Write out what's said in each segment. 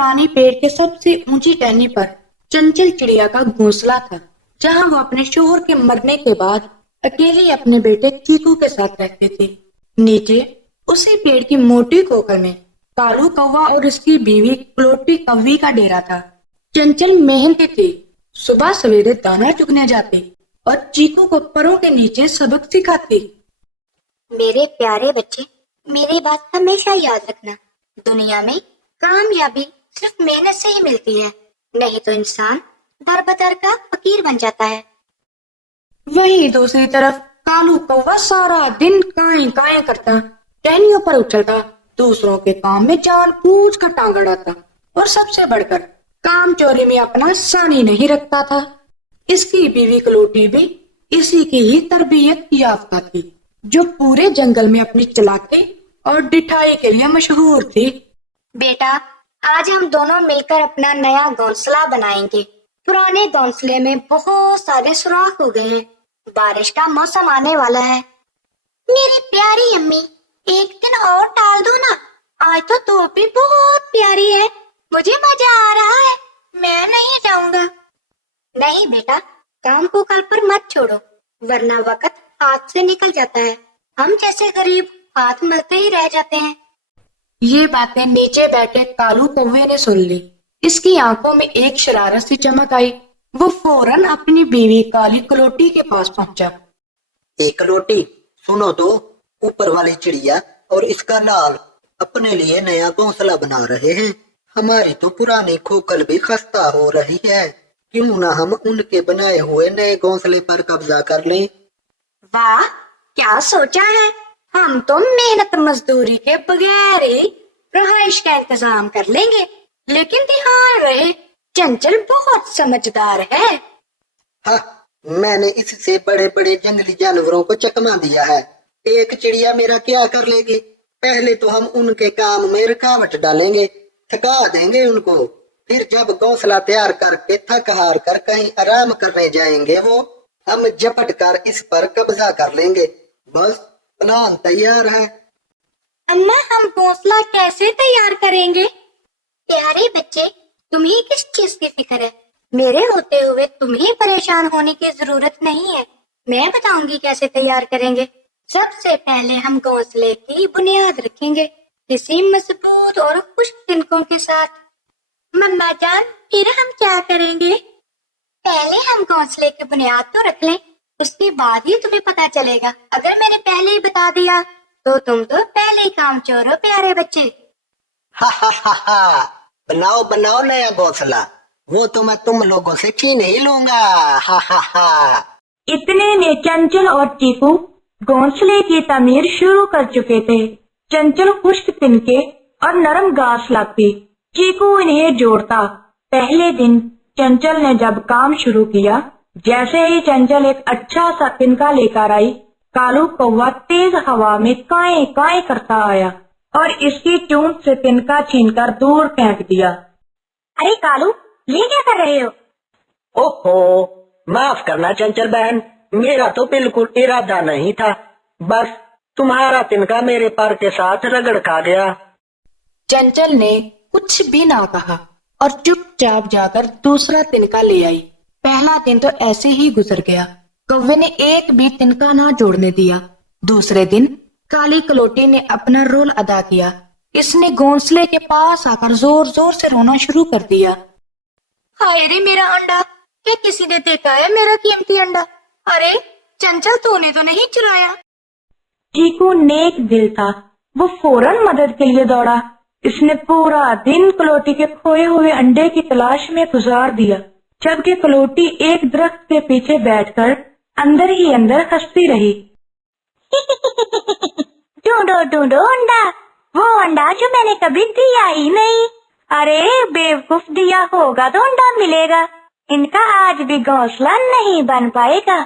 पुरानी पेड़ के सबसे ऊंची टहनी पर चंचल चिड़िया का घोंसला था, जहाँ वो अपने शोहर के मरने के बाद अकेले अपने बेटे चीकू के साथ रहते थे। नीचे उसी पेड़ की मोटी कोकर में कालू कौवा और उसकी बीवी क्लोटी कौवी का डेरा था। चंचल मेहनती थी, सुबह सवेरे दाना चुगने जाती और चीकू को परों के नीचे सबक सिखाती। मेरे प्यारे बच्चे, मेरी बात हमेशा याद रखना, दुनिया में कामयाबी सिर्फ मेहनत से ही मिलती है, नहीं तो इंसान दर बदर का फकीर बन जाता है। वहीं दूसरी तरफ कालू कौवा सारा दिन काएं काएं करता, टहनियों पर उछलता, दूसरों के काम में जानबूझ कर टांग अड़ाता और सबसे बढ़कर काम चोरी में अपना सानी नहीं रखता था। इसकी बीवी कलोटी भी इसी की ही तरबियत याफ्ता थी, जो पूरे जंगल में अपनी चालाकी और डिठाई के लिए मशहूर थी। बेटा, आज हम दोनों मिलकर अपना नया घोंसला बनाएंगे। पुराने घोंसले में बहुत सारे सुराख हो गए हैं, बारिश का मौसम आने वाला है। मेरी प्यारी अम्मी, एक दिन और टाल दो ना, आज तो धूप भी बहुत प्यारी है, मुझे मजा आ रहा है, मैं नहीं जाऊंगा। नहीं बेटा, काम को कल पर मत छोड़ो, वरना वक्त हाथ से निकल जाता है, हम जैसे गरीब हाथ मलते ही रह जाते हैं। ये बातें नीचे बैठे कालू कौवे ने सुन ली। इसकी आंखों में एक शरारत सी चमक आई। वो फौरन अपनी बीवी काली कलोटी के पास पहुंचा। एक कलोटी, सुनो तो, ऊपर वाली चिड़िया और इसका लाल अपने लिए नया घोंसला बना रहे हैं। हमारी तो पुरानी खोखल भी खस्ता हो रही है, क्यों ना हम उनके बनाए हुए नए घोंसले पर कब्जा कर लें। वाह, क्या सोचा है, हम तो मेहनत मजदूरी के बगैर ही रहाइश का इंतजाम कर लेंगे, लेकिन ध्यान रहे चंचल बहुत समझदार है। हाँ, मैंने इससे बड़े बड़े जंगली जानवरों को चकमा दिया है, एक चिड़िया मेरा क्या कर लेगी। पहले तो हम उनके काम में रुकावट डालेंगे, थका देंगे उनको, फिर जब घोंसला तैयार करके थक हार कर कहीं आराम करने जाएंगे, वो हम झपट कर इस पर कब्जा कर लेंगे। बस प्लान तैयार है। अम्मा, हम घोंसला कैसे तैयार करेंगे? प्यारे बच्चे, तुम्हें किस चीज की फिक्र है? मेरे होते हुए तुम्हें परेशान होने की जरूरत नहीं है, मैं बताऊंगी कैसे तैयार करेंगे। सबसे पहले हम घोंसले की बुनियाद रखेंगे, किसी मजबूत और खुश तिनकों के साथ। मम्मा जान, फिर हम क्या करेंगे? पहले हम घोंसले की बुनियाद तो रख लें, उसके बाद ही तुम्हें पता चलेगा। अगर मैंने पहले ही बता दिया तो तुम तो पहले ही काम चोर हो प्यारे बच्चे। हा हा हा हा, बनाओ बनाओ नया घोंसला, वो तो मैं तुम लोगों से छीन ही लूंगा। हा हा हा। इतने में चंचल और चीकू घोंसले की तामीर शुरू कर चुके थे। चंचल खुश्क तिनके और नरम घास लाती, चीकू इन्हें जोड़ता। पहले दिन चंचल ने जब काम शुरू किया, जैसे ही चंचल एक अच्छा सा तिनका लेकर आई, कालू कौवा तेज हवा में काएं काएं करता आया और इसकी चोंच से तिनका छीनकर दूर फेंक दिया। अरे कालू, ये क्या कर रहे हो? ओहो, माफ करना चंचल बहन, मेरा तो बिल्कुल इरादा नहीं था, बस तुम्हारा तिनका मेरे पर के साथ रगड़ खा गया। चंचल ने कुछ भी ना कहा और चुपचाप जाकर दूसरा तिनका ले आई। पहला दिन तो ऐसे ही गुजर गया, कौवे ने एक भी तिनका ना जोड़ने दिया। दूसरे दिन काली कलोटी ने अपना रोल अदा किया। इसने घोंसले के पास आकर जोर जोर से रोना शुरू कर दिया। हाय रे मेरा अंडा, क्या किसी ने देखा है मेरा कीमती अंडा? अरे चंचल, तूने तो नहीं चुराया? चीकू नेक दिल था, वो फौरन मदद के लिए दौड़ा। इसने पूरा दिन कलोटी के खोए हुए अंडे की तलाश में गुजार दिया, जबकि कलोटी एक दरख्त के पीछे बैठकर अंदर ही अंदर हंसती रही। ढूंढो ढूंढो अंडा, वो अंडा जो मैंने कभी दिया ही नहीं। अरे बेवकूफ, दिया होगा तो अंडा मिलेगा, इनका आज भी घोंसला नहीं बन पाएगा।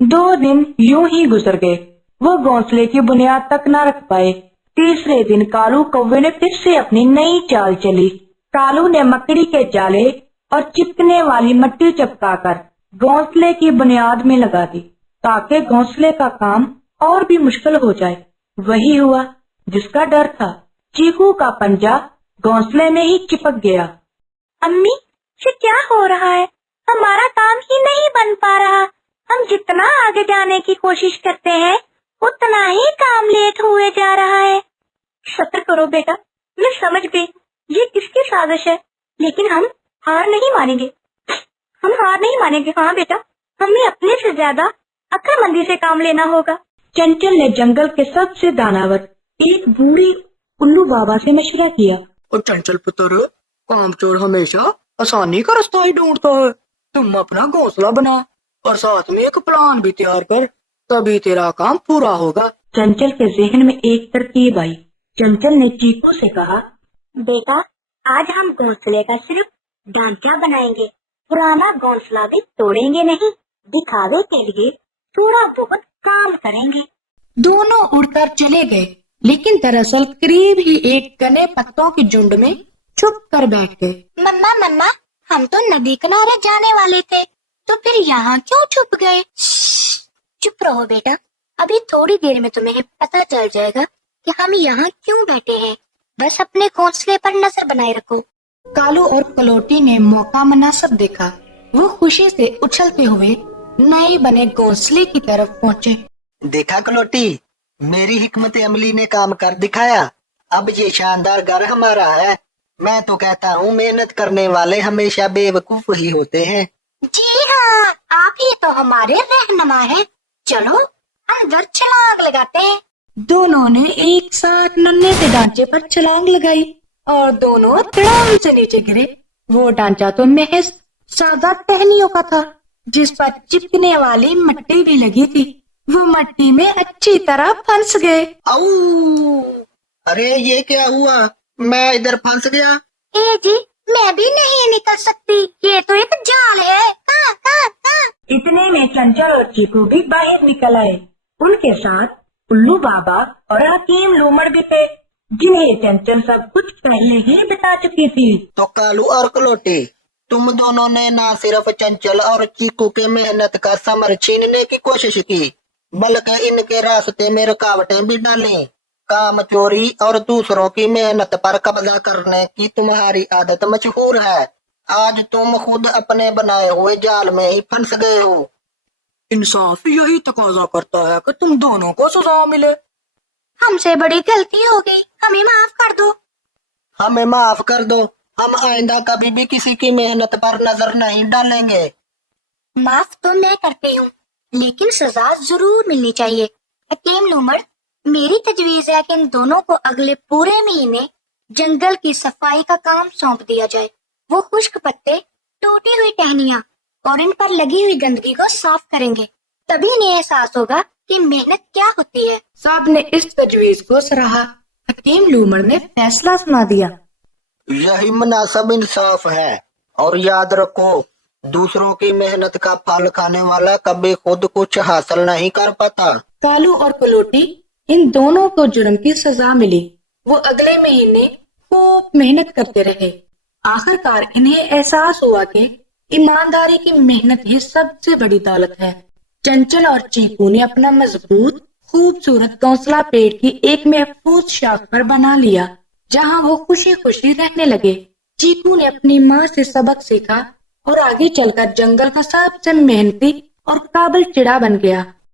2 दिन यूं ही गुजर गए, वो घोंसले की बुनियाद तक न रख पाए। तीसरे दिन कालू कौवे ने फिर से अपनी नई चाल चली। कालू ने मकड़ी के जाले और चिपकने वाली मट्टी चपकाकर घोंसले की बुनियाद में लगा दी, ताकि घोंसले का काम और भी मुश्किल हो जाए। वही हुआ जिसका डर था। चीकू का पंजा घोंसले में ही चिपक गया। अम्मी, ये क्या हो रहा है? हमारा काम ही नहीं बन पा रहा। हम जितना आगे जाने की कोशिश करते हैं उतना ही काम लेट हुए जा रहा है। सब्र करो बेटा, मैं समझ गई ये किसकी साजिश है, लेकिन हम हार नहीं मानेंगे। हाँ बेटा, हमें अपने से ज्यादा अक्लमंदी से काम लेना होगा। चंचल ने जंगल के सबसे दानावर एक बूढ़ी उल्लू बाबा से मशवरा किया। और चंचल पुत्र, कामचोर हमेशा आसानी का रास्ता ही ढूंढता है। तुम अपना घोंसला बना और साथ में एक प्लान भी तैयार कर, तभी तेरा काम पूरा होगा। चंचल के जहन में एक तरकीब आई। चंचल ने चीकू से कहा, बेटा, आज हम घोंसले का सिर्फ ढांचा बनाएंगे, पुराना घोंसला भी तोड़ेंगे नहीं। दिखावे के लिए थोड़ा बहुत काम करेंगे। दोनों उड़कर चले गए, लेकिन दरअसल करीब ही एक घने पत्तों के झुंड में छुप कर बैठ गए। मम्मा, हम तो नदी किनारे जाने वाले थे, तो फिर यहाँ क्यों छुप गए? चुप रहो बेटा, अभी थोड़ी देर में तुम्हें पता चल जाएगा कि हम यहाँ क्यों बैठे हैं। बस अपने घोंसले पर नजर बनाए रखो। कालू और कलोटी ने मौका मुनासिब देखा। वो खुशी से उछलते हुए नए बने घोंसले की तरफ पहुँचे। देखा कलोटी, मेरी हिकमत अमली ने काम कर दिखाया। अब ये शानदार घर हमारा है। मैं तो कहता हूँ मेहनत करने वाले हमेशा बेवकूफ ही होते हैं। जी हाँ, आप ही तो हमारे रहनुमा हैं। चलो अंदर छलांग लगाते हैं। दोनों ने एक साथ नन्हे से ढांचे पर छलांग लगाई और दोनों धड़ाम से नीचे गिरे। वो ढांचा तो महज सादा टहनियों का था, जिस पर चिपकने वाली मिट्टी भी लगी थी। वो मिट्टी में अच्छी तरह फंस गए। आऊ! अरे ये क्या हुआ? मैं इधर फंस गया। ए जी, मैं भी नहीं निकल सकती, ये तो एक जाल है। का। इतने में चंचल और चीकू भी बाहर निकल आए। उनके साथ उल्लू बाबा और हकीम लूमड़ भी थे, जिन्हें चंचल सब कुछ पहले ही बता चुकी थी। तो कालू और कलोटी, तुम दोनों ने न सिर्फ चंचल और चीकू के मेहनत का समर छीनने की कोशिश की, बल्कि इनके रास्ते में रुकावटें भी डाली। काम चोरी और दूसरों की मेहनत पर कब्जा करने की तुम्हारी आदत मशहूर है। आज तुम खुद अपने बनाए हुए जाल में ही फंस गए हो। इंसाफ यही तकाजा करता है कि तुम दोनों को सजा मिले। हमसे बड़ी गलती हो गई, हमें माफ कर दो। हमें माफ कर दो। हम आइंदा कभी भी किसी की मेहनत पर नजर नहीं डालेंगे। माफ तो मैं करती हूँ, लेकिन सजा जरूर मिलनी चाहिए। हकीम लूमड़, मेरी तजवीज है कि इन दोनों को अगले पूरे महीने जंगल की सफाई का काम सौंप दिया जाए। वो खुश्क पत्ते, टूटी हुई टहनियाँ और इन पर लगी हुई गंदगी को साफ करेंगे। तभी इन्हें एहसास होगा कि मेहनत क्या होती है। सब ने इस तजवीज को सराहा। हकीम लूमड़ ने फैसला सुना दिया। यही मुनासिब इंसाफ है। और याद रखो, दूसरों की मेहनत का फल खाने वाला कभी खुद कुछ हासिल नहीं कर पाता। कालू और कलोटी, इन दोनों को जुर्म की सजा मिली। वो अगले महीने खूब मेहनत करते रहे। आखिरकार इन्हें एहसास हुआ कि ईमानदारी की मेहनत ही सबसे बड़ी दौलत है। चंचल और चीकू ने अपना मजबूत खूबसूरत घोंसला पेड़ की एक महफूज शाख पर बना लिया, जहाँ वो खुशी खुशी रहने लगे। चीकू ने अपनी माँ से सबक सीखा और आगे चलकर जंगल का सबसे मेहनती और काबिल चिड़ा बन गया।